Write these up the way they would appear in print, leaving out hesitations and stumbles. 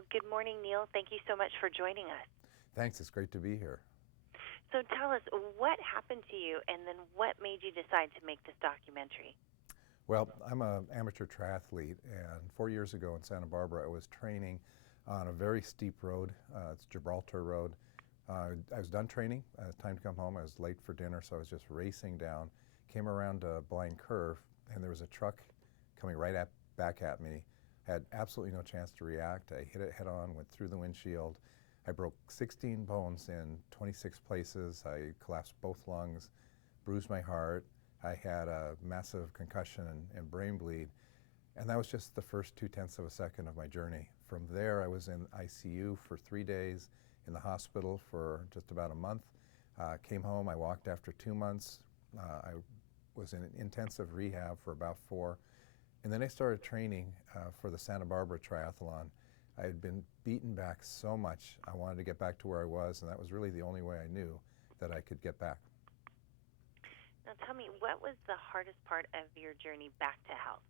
Well, good morning, Neil. Thank you so much for joining us. Thanks, it's great to be here. So tell us, what happened to you, and then what made you decide to make this documentary? Well, I'm an amateur triathlete, and 4 years ago in Santa Barbara, I was training on a very steep road. It's Gibraltar Road. I was done training. Time to come home. I was late for dinner, so I was just racing down. Came around a blind curve, and there was a truck coming back at me. Had absolutely no chance to react. I hit it head on, went through the windshield. I broke 16 bones in 26 places. I collapsed both lungs, bruised my heart. I had a massive concussion and brain bleed. And that was just the first 2/10 of a second of my journey. From there, I was in ICU for 3 days, in the hospital for just about a month. Came home, I walked after 2 months. I was in intensive rehab for about 4. And then I started training for the Santa Barbara Triathlon. I had been beaten back so much, I wanted to get back to where I was, and that was really the only way I knew that I could get back. Now tell me, what was the hardest part of your journey back to health?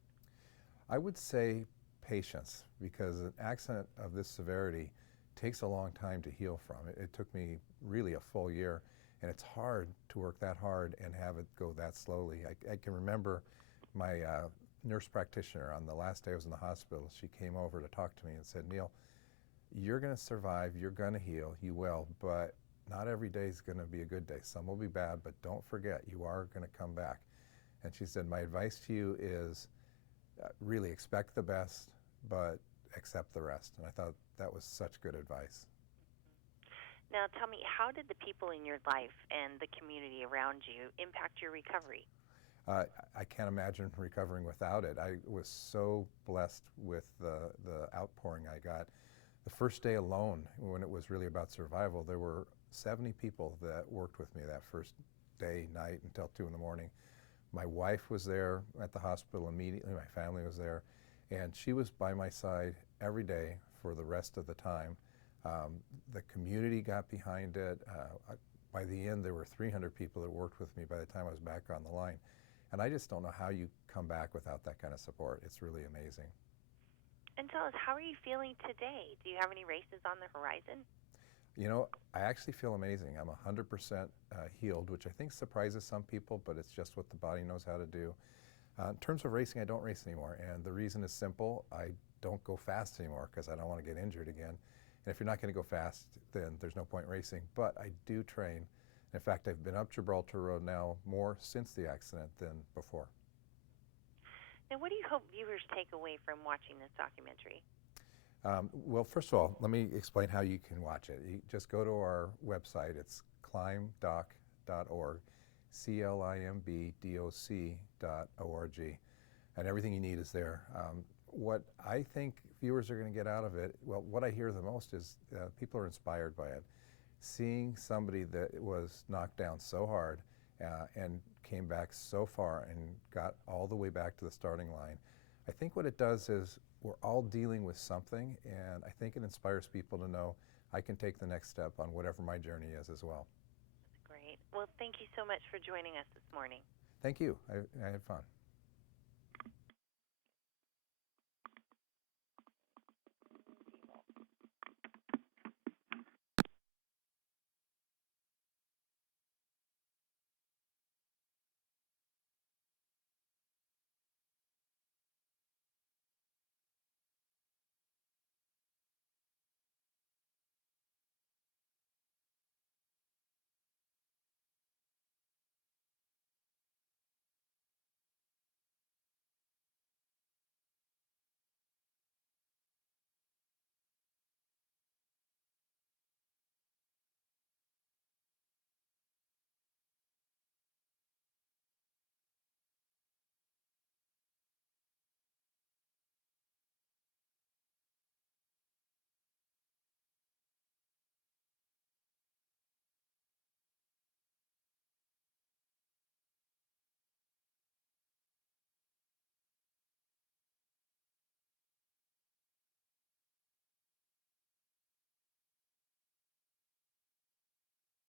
I would say patience, because an accident of this severity takes a long time to heal from. It took me really a full year, and it's hard to work that hard and have it go that slowly. I can remember my nurse practitioner on the last day I was in the hospital. She came over to talk to me and said, "Neil, you're going to survive, you're going to heal, you will, but not every day is going to be a good day. Some will be bad, but don't forget, you are going to come back." And she said, "My advice to you is really expect the best, but accept the rest." And I thought that was such good advice. Now tell me, how did the people in your life and the community around you impact your recovery? I can't imagine recovering without it. I was so blessed with the outpouring I got. The first day alone, when it was really about survival, there were 70 people that worked with me that first day, night, until 2 in the morning. My wife was there at the hospital immediately, my family was there, and she was by my side every day for the rest of the time. The community got behind it. By the end, there were 300 people that worked with me by the time I was back on the line. And I just don't know how you come back without that kind of support. It's really amazing. And tell us, how are you feeling today? Do you have any races on the horizon? You know, I actually feel amazing. I'm 100% healed, which I think surprises some people, but it's just what the body knows how to do. In terms of racing, I don't race anymore, and the reason is simple. I don't go fast anymore because I don't want to get injured again. And if you're not going to go fast, then there's no point racing. But I do train. In fact, I've been up Gibraltar Road now more since the accident than before. Now, what do you hope viewers take away from watching this documentary? Well, first of all, let me explain how you can watch it. You just go to our website. It's climbdoc.org, climbdoc.org, and everything you need is there. What I think viewers are going to get out of it, well, what I hear the most is people are inspired by it. Seeing somebody that was knocked down so hard and came back so far and got all the way back to the starting line. I think what it does is we're all dealing with something, and I think it inspires people to know I can take the next step on whatever my journey is as well. That's great. Well, thank you so much for joining us this morning. Thank you. I had fun.